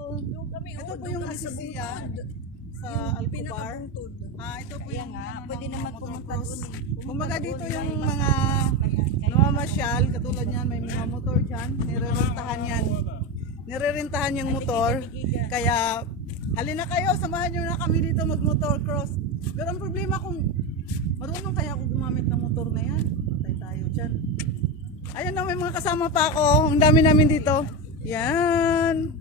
Ito po yung Asisiya sa Alcobar. Ito po Kaya yung nga, pwede naman pumunta doon eh. Kumbaga dito yung mga namamasyal, katulad niyan, may mga motor dyan, nirerentahan yan. Nirerentahan yung motor, kaya halina kayo, samahan nyo na kami dito mag-motor cross. Pero ang problema kung marunong kaya ako gumamit ng motor na yan, patay tayo dyan. Ayun na, may mga kasama pa ako, ang dami namin dito. Yan.